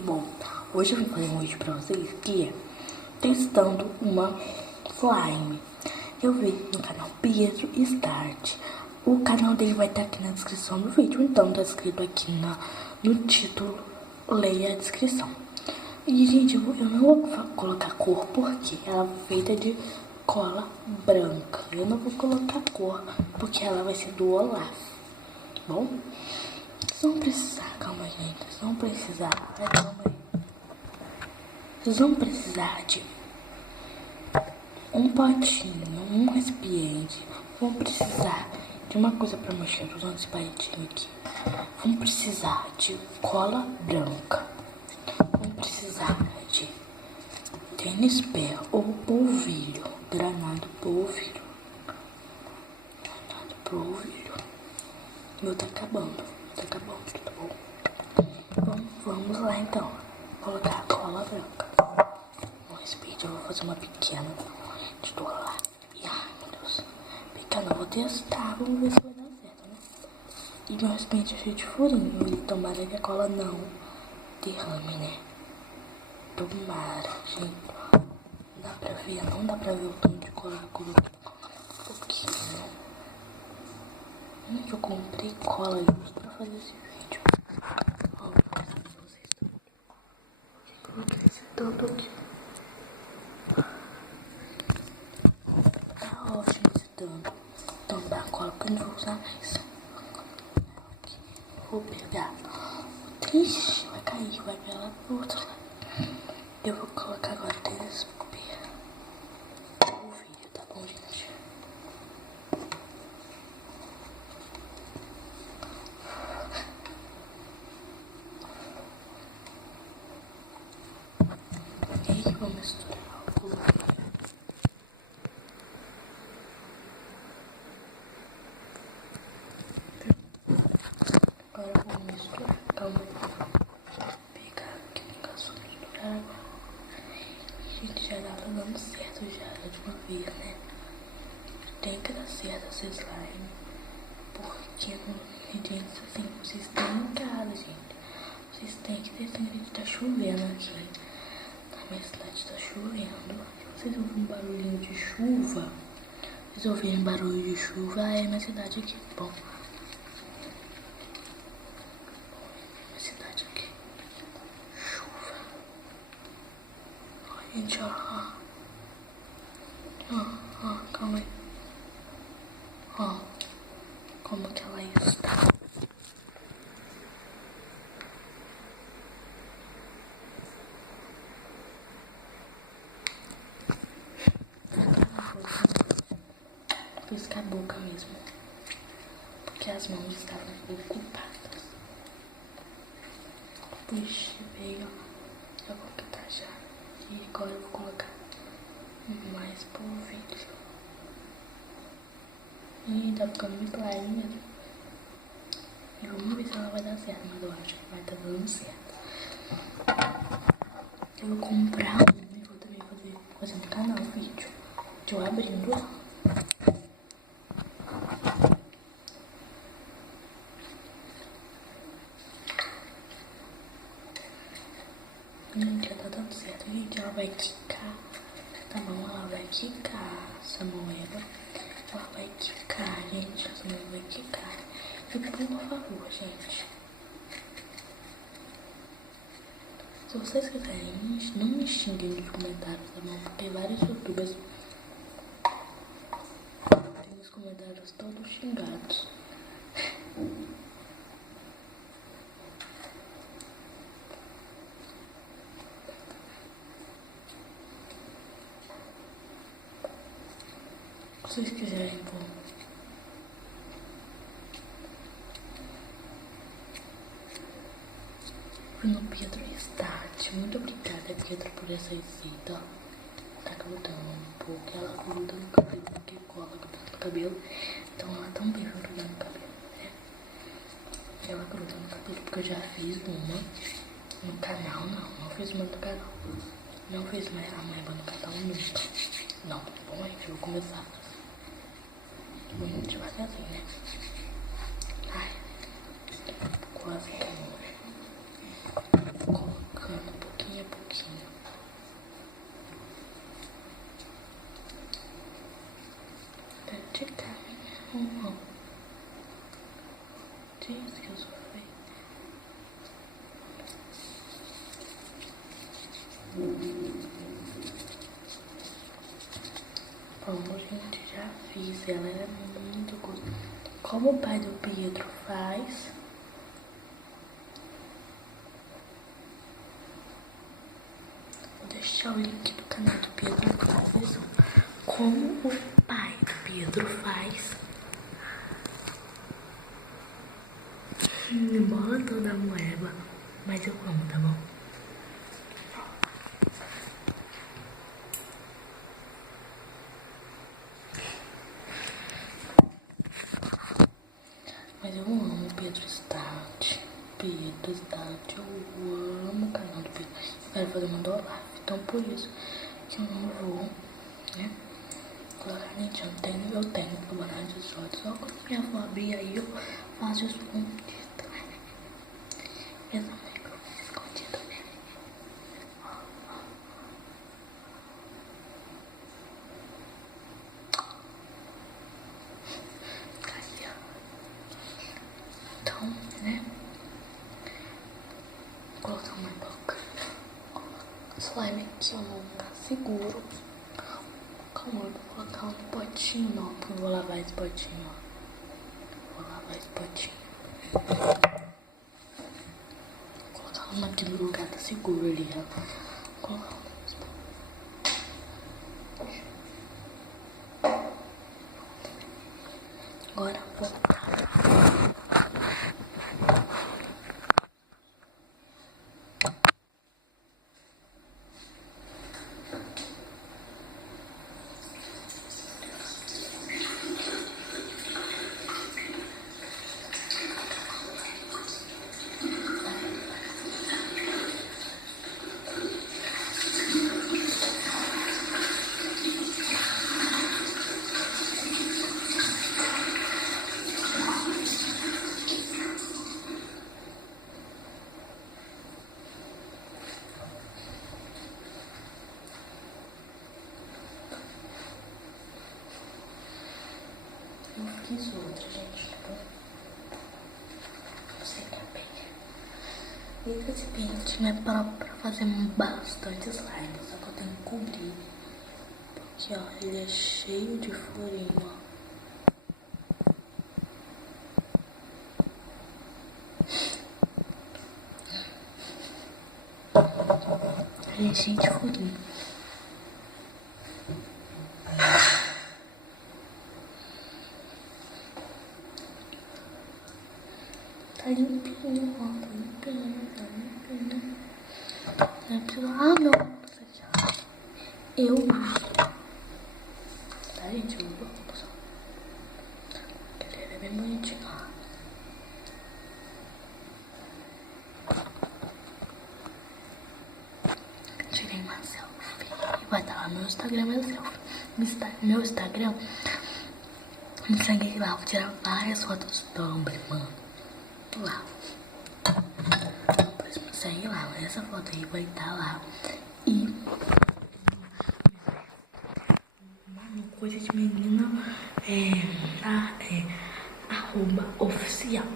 tudo bom? Hoje eu vim fazer um vídeo pra vocês que é testando uma slime. Eu vi no canal Pietro Start. O canal dele vai estar aqui na descrição do vídeo, então tá escrito aqui no título, leia a descrição. E gente, eu não vou colocar cor porque ela é feita de cola branca. Eu não vou colocar cor porque ela vai ser do Olaf. Bom? Vocês vão precisar, calma gente, vocês vão precisar, calma aí. Vocês vão precisar de um potinho, um recipiente. Vão precisar de uma coisa para mexer usando esse palitinho aqui. Vão precisar de cola branca. Vão precisar de tênis pé ou polvilho, granado polvilho. Granado polvilho. Meu tá acabando, tá bom? Vamos lá então. Colocar a cola branca. No recipiente eu vou fazer uma pequena de lá. E ai meu Deus, pequena eu vou testar, vamos ver se vai dar certo, né? E meu recipiente é cheio de furinho, e tomara que a cola não derrame, né? Tomara, gente. Dá pra ver, não dá pra ver o tom de cola que eu coloquei. Um pouquinho. Eu comprei cola justo pra fazer esse vídeo. Ó, vou mostrar pra vocês tudo. Eu coloquei esse tanto aqui. Tá ótimo esse tanto. Então dá cola porque eu não vou usar mais. Aqui. Vou pegar. Ixi, vai cair, vai pra lá pro outro lado. Eu vou colocar agora tênis pé. O vídeo, tá bom, gente? E aí vou misturar o polvilho. Agora eu vou misturar, calma aí. Pegar aqui no caso misturar água. Gente, já tá dando certo já de uma vez, né? Tem que dar certo essa slime. Porque no ingredientes assim, vocês têm em casa, gente. Vocês têm que ter assim, a gente tá chovendo aqui. Na minha cidade tá chovendo. Se vocês ouvirem barulhinho de chuva, se vocês ouvirem barulho de chuva, é minha cidade aqui, bom. Minha cidade aqui. Chuva. Ó, gente, ó. Ó, calma aí. Ó, como que ela está. Piscar a boca mesmo, porque as mãos estavam ocupadas. Puxa, veio a boca tá já. E agora eu vou colocar mais polvilho. Ih, tá ficando muito slime mesmo. E vamos ver se ela vai dar certo, mas eu acho que vai estar dando certo. Eu vou comprar um e vou também fazer no canal o vídeo de eu abrindo ela. Gente, já tá dando certo, gente. Ela vai quicar. Tá bom, ela vai quicar essa moeda. Ela vai quicar, gente. Essa moeda vai quicar. E por favor, gente, se vocês quiserem, não me xinguem nos comentários, tá bom? Porque vários youtubers têm os comentários todos xingados. Se vocês quiserem, bom. No Pietro Start. Muito obrigada, Pietro, por essa receita. Tá grudando um pouco. Ela gruda no cabelo, porque cola no cabelo. Então ela também vai grudar no cabelo, né? Ela gruda no cabelo, porque eu já fiz uma no canal. Não fiz uma no canal. Não fiz mais a mãe no canal nunca. Não, bom, gente, eu vou começar muito devagarzinho, né? Ai, quase que longe. Colocando Bom, gente, já fiz. Ela é muito gostosa. Como o pai do Pedro faz. Vou deixar o link do canal do Pedro pra vocês. Como o pai do Pedro faz. Embora toda moeba, mas eu amo, tá bom? Mas eu amo o Pedro Start. Pedro Start, eu amo o canal do Pedro. Eu quero fazer uma do Olaf, então por isso que eu não vou, né? Colocar gente, eu tenho que botar de sorte. Só quando minha avó abrir aí eu faço escondido. Minha mãe que eu fiz escondido. Cadê? Então, né? Vou colocar uma boca. Slime aqui, eu não tá seguro. Calma, eu vou colocar um potinho, não, porque eu vou lavar esse potinho, ó. Vou lavar esse potinho. Vou colocar uma aqui no lugar, tá seguro ali, ó. Vou colocar um. Agora eu vou botar. Eu fiz outra, gente, tá bom? Você também. E esse pente, né, pra fazer bastante slime, só que eu tenho que cobrir. Porque, ó, ele é cheio de furinho, ó. Ele é cheio de furinho. Tá limpinho, ó, tá limpinho, tá limpinho. Ah, não, isso aqui, ó. Eu uso. Tá, gente? Eu uso, pessoal. Ele é bem bonitinho, ó. Tirei uma selfie. Vai estar lá no meu Instagram, meu selfie. Meu Instagram, me segue lá, vou tirar várias fotos top, mano. Lá. Depois me segue lá, essa foto aí vai estar lá. E mano, coisa de menina @oficial.